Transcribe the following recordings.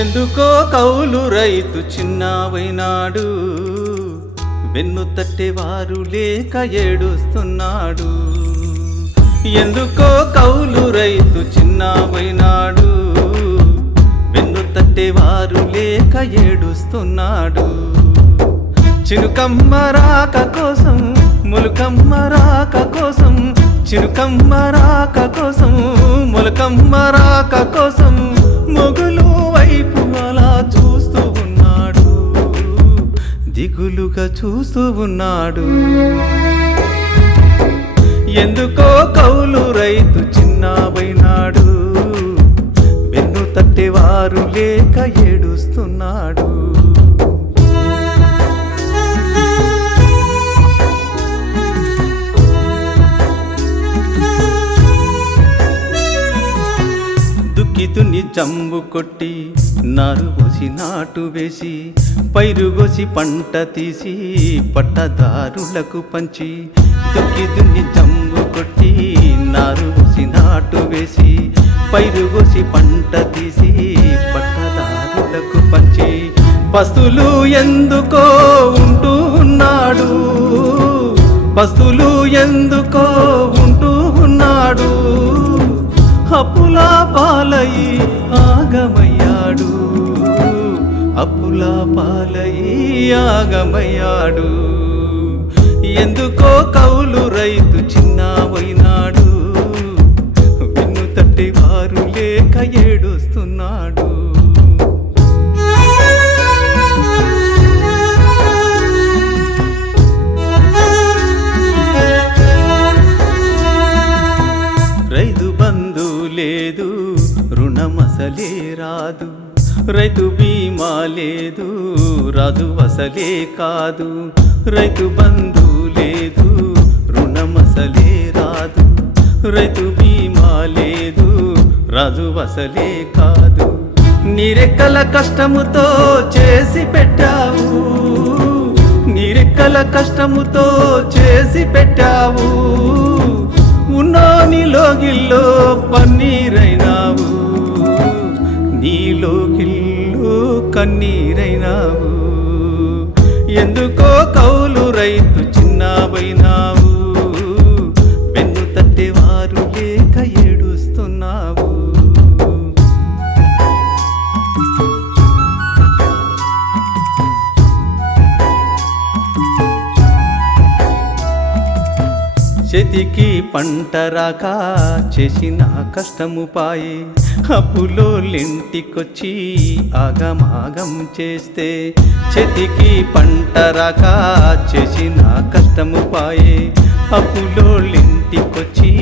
ఎందుకో కౌలు రైతు చిన్నవైనాడు, వెన్ను తట్టేవారు లేక ఏడుస్తున్నాడు. ఎందుకో కౌలు రైతు చిన్నవైనాడు, వెన్ను తట్టేవారు లేక ఏడుస్తున్నాడు. చినుకమ్మ రాక కోసం, ములుకమ్మ రాక కోసం, చినుకమ్మ రాక కోసం, ములకమ్మ రాక కోసం మొగులు వైపు అలా చూస్తూ ఉన్నాడు, దిగులుగా చూస్తూ ఉన్నాడు. ఎందుకో కౌలు రైతు చిన్నవైనాడు, వెన్ను తట్టేవారు లేక ఏడుస్తున్నాడు. దుక్కితుని జంబు కొట్టి, నారు పోసి నాటు వేసి, పైరుగోసి పంట తీసి పట్టదారులకు పంచి. దుక్కితుని జంబు కొట్టి, నారు పోసి నాటు వేసి, పైరుగోసి పంట తీసి పట్టదారులకు పంచి. పస్తులు ఎందుకో ఉంటూ ఉన్నాడు, పస్తులు ఎందుకో ఉంటూ ఉన్నాడు. అప్పులా పాలయి ఆగమయ్యాడు, అప్పులా పాలయి ఆగమయ్యాడు. ఎందుకో కౌలు రైతు చిన్నవైనాడు, వెన్ను తట్టేవారు లేక ఏడుస్తున్నాడు. రైతు బంధు లేదు, రుణమసలే రాదు, రైతు బీమా లేదు, రాదు అసలే కాదు. రైతు బంధు లేదు, రుణమసలే రాదు, రైతు బీమా లేదు, రాదు అసలే కాదు. నీరెక్కల కష్టముతో చేసి పెట్టావు, నీరెక్కల కష్టముతో చేసి పెట్టావు. ఉన్నోనిలోగిల్లో పన్నీరైనావు, నీలోగిల్లో కన్నీరైనావు. ఎందుకో కౌలు రైతు చిన్నవైనావు, వెన్ను తట్టేవారు లేక ఏడుస్తున్నావు. చేతికి పంట రాక చేసిన కష్టము పాయే, అప్పులోలింటికొచ్చి ఆగమాగం చేస్తే. చేతికి పంట రాక చేసిన కష్టము పాయే, అప్పులోలింటికొచ్చి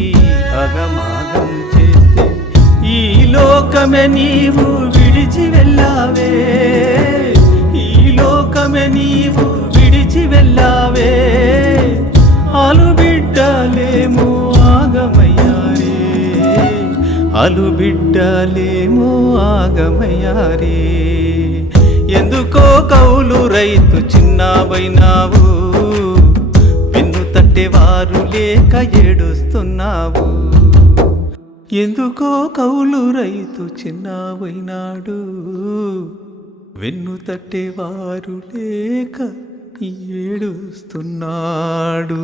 ఆగమాగం చేస్తే. ఈ లోకమే నీవు విడిచి వెళ్ళావే, ఈ లోకమే నీవు విడిచి వెళ్ళావే. ఆలుబిడ్డలేమో ఆగమయ్యారే, ఆలుబిడ్డలేమో ఆగమయ్యారే. ఎందుకో కౌలు రైతు చిన్నవైనావు, వెన్ను తట్టేవారు లేక ఏడుస్తున్నావు. ఎందుకో కౌలు రైతు చిన్నవైనాడు, వెన్ను తట్టేవారు లేక ఏడుస్తున్నాడు.